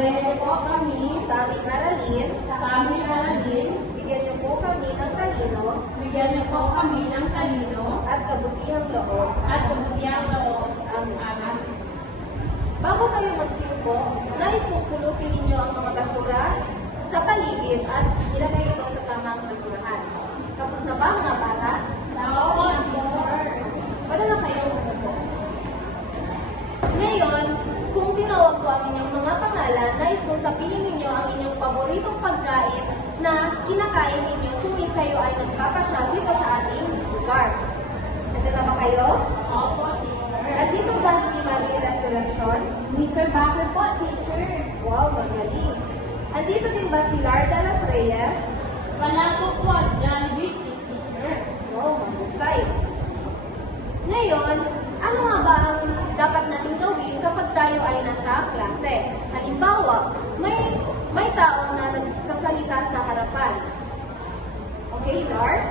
Gabayan niyo po kami sa aming aralin. sa aming aralin. Bigyan niyo po kami ng talino Bigyan niyo po kami ng talino at kabutihang loob. at kabutihang loob. Amen. Amen. Bago kayo magsiupo, nais kong pulutin ninyo ang mga basura sa paligid at ilagay ito sa tamang basurahan. Tapos na ba mga bata? Tao po, teacher. Wala na kayong umupo. Ngayon, kung tinawag ko ang inyong mga pangalan, nais kong sabihin ninyo ang inyong paboritong pagkain na kinakain ninyo tuwing kayo ay nagpapasyal dito sa ating lugar. Nandito na ba kayo? Opo, teacher. At dito ba si Marie Resurrection? Knickerbocker po, teacher. Wow, magaling. Andito din ba si Larda Las Reyes? Wala po, Jollibee, teacher. Wow, mahusay. Ngayon, ano nga ba ang dapat natin gawin kapag tayo ay nasa klase? Halimbawa, may tao na nagsasalita sa harapan. Okay, Lard?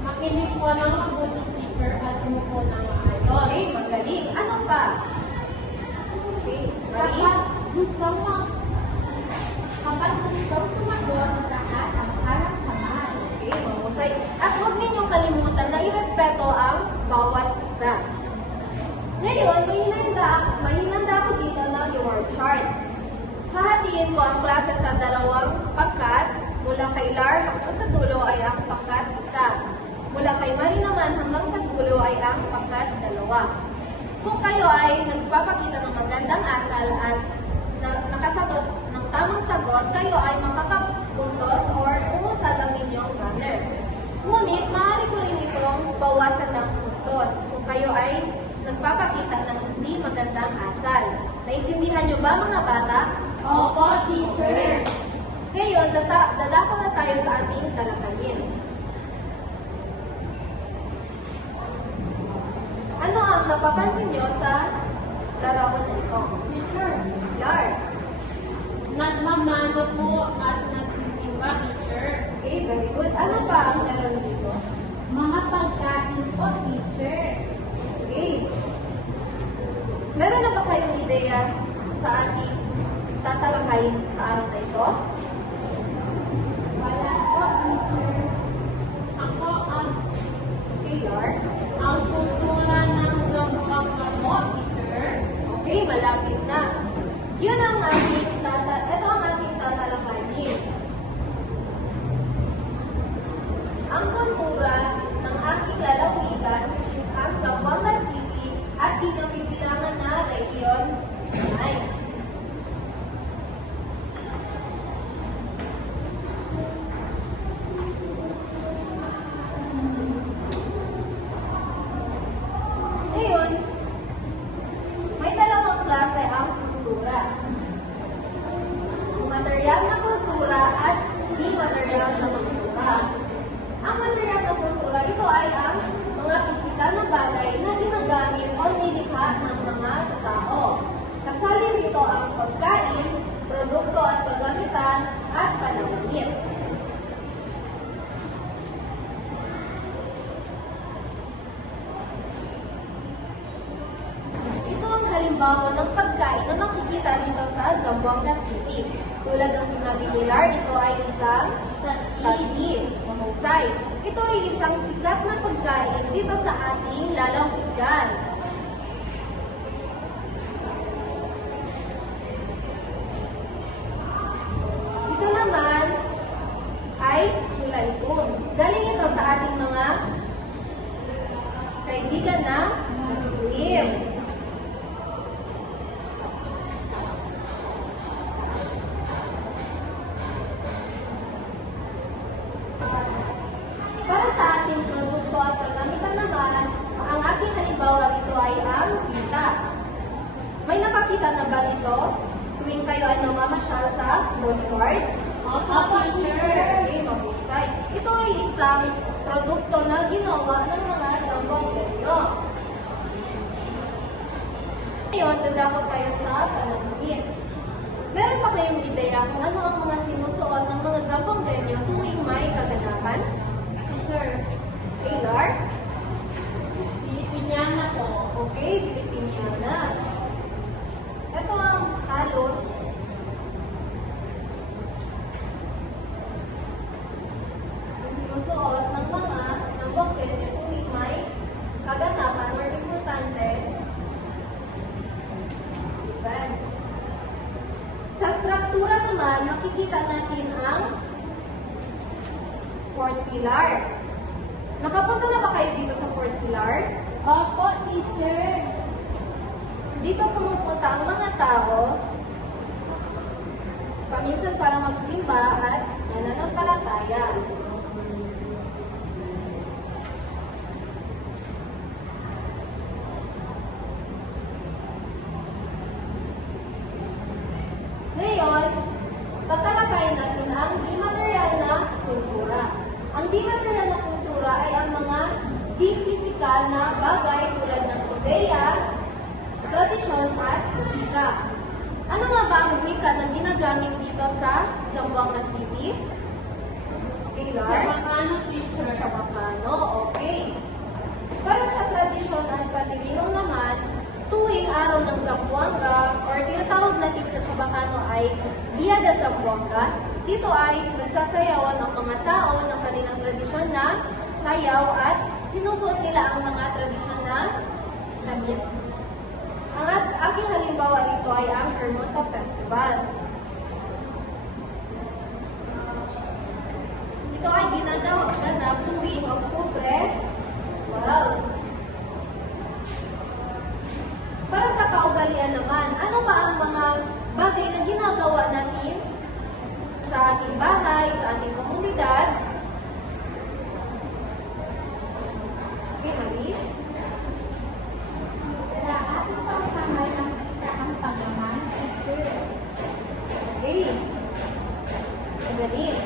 Makinig po ng mabuti, teacher, at umupo ng maayos. Okay, magaling. Ano pa? Okay, Marie? Kapag gusto sumagot, taas ang harap kamay. Okay, mahusay. At huwag ninyong kalimutan na irespeto ang bawat isa. Ngayon, may hinanda ako dito ng reward chart. Hahatiin ko ang klase sa dalawang pangkat. Mula kay Lar hanggang sa dulo ay ang pangkat 1. Mula kay Marie naman hanggang sa dulo ay ang pangkat 2. Kung kayo ay nagpapakita ng magandang asal at nakasagot ng tamang sagot, kayo ay makakapuntos or umusad ang inyong runner. Ngunit, maaari ko rin itong bawasan ng puntos kung kayo ay nagpapakita ng hindi magandang asal. Naintindihan nyo ba mga bata? Opo, teacher. Ngayon, dadako na tayo sa ating talakayin. Ano ang napapansin nyo sa larawan na ito? Teacher, Lars. nagmamano po at nagsisimba, teacher. Okay, very good. Ano pa ang meron dito? Mga pagkain po, teacher. Okay. Meron na ba kayong ideya sa ating tatalakayin sa araw na ito? Wala po, teacher. Ako Okay, Lars. ang kultura ng Zamboanga po, teacher. Okay, malapit na. Ito ang ating tatalakayin. Ang kultura ng ating lalawigan, which is ang Zamboanga City at dinabibilangan na Region 9. Ngayon, may dalawang klase ang kultura. Ang material na kultura at di material na kultura. Ang material na kultura, ito ay ang mga pisikal na bagay na ginagamit o nilikha ng mga tao. Kasali rito ang pagkain, produkto at kagamitan at pananamit. Ito ang halimbawa ng pagkain na makikita dito sa Zamboanga City. Tulad ng sinabi ni Lard, ito ay isang saging, mahusay. Ito ay isang sikat na pagkain dito sa ating lalawigan. Ito naman ay chulaipon. Galing ito sa ating mga kaibigan na Muslim. Para sa ating produkto at kagamitan naman, ang ating halimbawa rito ay ang pita. May nakakita na ba nito tuwing kayo ay namamasyal sa food court? Opo, teacher. Okay, mahusay. Ito ay isang produkto na ginawa ng mga Zamboangueño. Ngayon, dadako tayo sa pananamit. Meron pa kayong ideya kung ano ang mga sinusuot ng mga Zamboangueño tuwing may kaganapan? Teacher, Taylor? Pilipiniana po. Okay, Filipiniana. Ito ang halos Sa struktura naman, makikita natin ang fourth pillar. Nakapunta na ba kayo dito sa fourth pillar? Opo, teacher. Dito pumupunta ang mga tao, paminsan para magsimba at nananampalataya. Ngayon, tatalakayin natin ang di-material na kultura. Ang di-material na kultura ay ang mga di-physical na bagay tulad ng ideya, tradisyon at wika. Ano nga ba ang wika na ginagamit dito sa Zamboanga City? Taylor? Chabacano, teacher. Chabacano, okay. Para sa tradisyon at panlilinaw naman, tuwing araw ng Zamboanga or tinatawag natin sa Chabacano ay Dia de Zamboanga, dito ay nagsasayawan ang mga tao ng kanilang tradisyon na sayaw at sinusuot nila ang mga tradisyon na damit. Ang aking halimbawa dito ay ang Hermosa Festival. Ito ay ginagawa tuwing Oktubre 12. Para sa kaugalian naman, ano ba ang mga bagay na ginagawa natin sa ating bahay, sa ating komunidad? Okay, Marie? Sa ating pagsamay ng kita ang paglaman, teacher. Okay. Magaling.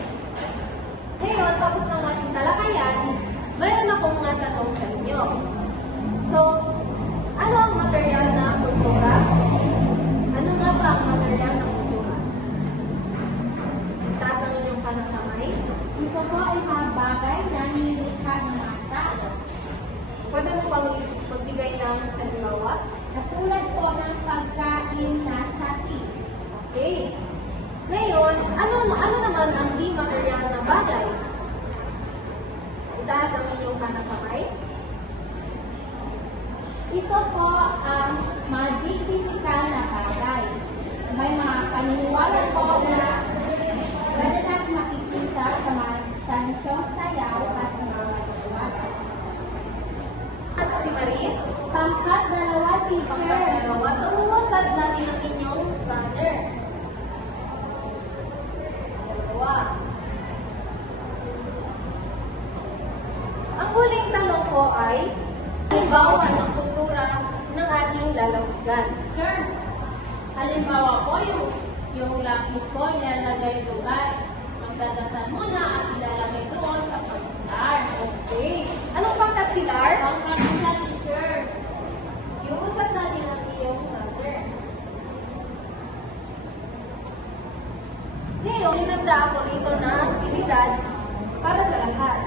Ngayon, tapos ng ating talakayan, mayroon akong mga tanong sa inyo. So, ano ang material na kultura? Ano nga ba ang material na kultura? Taas ang inyong panagsamay. Ito po ay mga bagay na nilikha ng mga tao. Pwede mo bang magbigay ng halimbawa? Katulad po ng pagkain na sati. Okay. Ngayon, ano naman ang di-material na bagay? Itaas ang inyong panagsamay. Ito po ang mga di-physical na bagay. May mga paniniwala po na madalas makikita sa mga tansyong sayaw at mga pagkakas. At si Marie? Pangkat dalawa, teacher. Pangkat-dalawa. So, huwasad natin ang inyong runner. Dalawa. Ang huling tanong ko ay, halimbawa ng kultura ng ating lalawigan. Sir, halimbawa po yung lapis po, ilalagay doon. Magdadasal muna at ilalagay doon sa pagkular. Okay. Anong pangkat si Lar? Pangkat sa teacher. Iusad natin ang iyong runner. Ngayon, hinanda ako rito na aktibidad para sa lahat.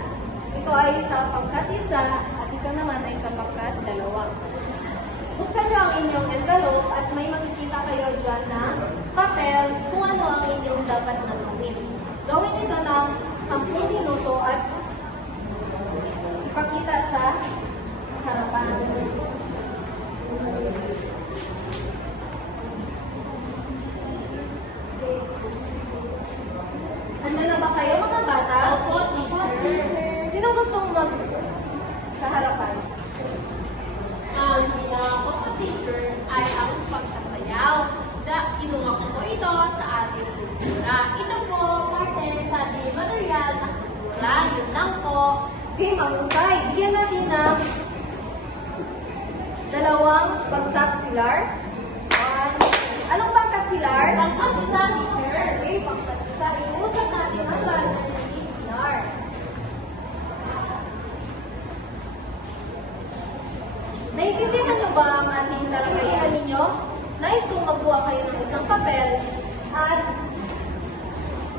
Ito ay sa pangkat isa at ito naman ay sa pangkat dalawa. Buksan nyo ang inyong envelope at may makikita kayo dyan na papel kung ano ang inyong dapat na gawin. Gawin ito ng 10 minuto at ipakita sa harapan. Handa na ba kayo mga bata? Opo, teacher. Sino gustong mag sa harapan? Ang ginawa ko po, teacher, ay ang pagsasayaw. Kinuha ko po ito sa ating kultura. Ito po, parte sa di material na kultura. Yun lang po. Okay, mahusay. Bigyan natin ng 2 bagsak si Lar. 1. Anong pangkat si Lar? Pangkat isa, teacher. Okay, pangkat isa. Iusap natin ang runner ni Lar. Naiintindihan niyo ba ang ating talakayan ninyo? Nais kong magbuha kayo ng isang papel at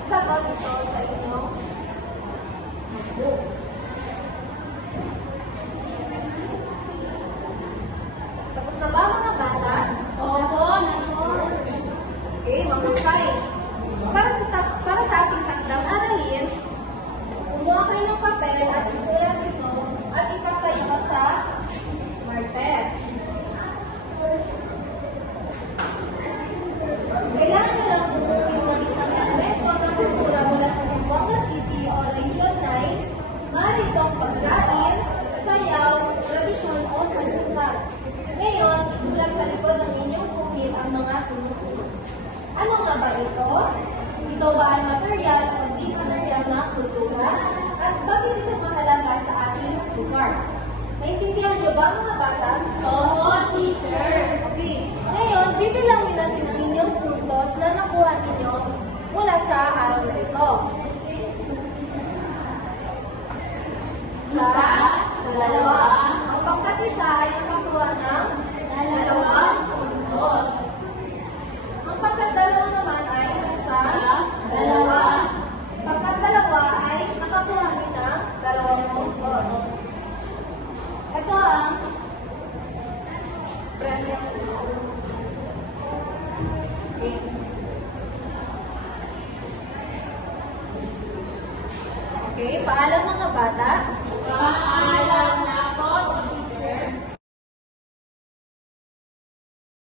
sagot ito sa inyong notebook. Tapos na ba mga bata? Opo, nanonood. Okay, mahusay. Para sa ating takdang aralin, kumuha kayo ng papel at isulat ito at ipasa ito sa Martes. Kailangan nyo lang ba ito? Ito ba ay material o di material na kultura? At bakit ito mahalaga sa ating lugar? Naintindihan niyo ba mga bata? Oo, teacher. Okay. Ngayon, bibilangin natin ang inyong puntos na nakuha ninyo mula sa araw na ito. Isa, dalawa. Ang pangkat isa ay nakakuha ng dalawang puntos. Ang pangkat dalawa naman ay isa, dalawa. Pangkat dalawa ay nakakuha din ng dalawang puntos. Ito ang premyo. Okay, paalam mga bata. Paalam